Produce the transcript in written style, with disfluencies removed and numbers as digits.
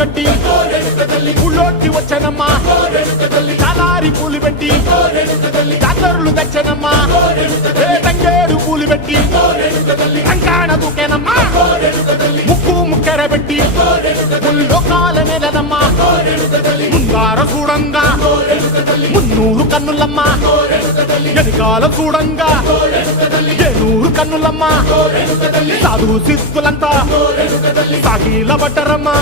కట్టి ఊళ్ళోకి వచ్చనమ్మా చాలారి పూలు పెట్టి జాతరులు తెచ్చనమ్మా తంగేడు పూలు పెట్టి కంకాణ దూకేనమ్మా ముక్కు ముక్కెర పెట్టి ముల్లోకాల నెలనమ్మా ముందార చూడంగా మున్నూరు కన్నులమ్మా ఎనకాల చూడంగా ఏనూరు కన్నులమ్మా సాధు శిస్తులంతా సాగిల పట్టరమ్మా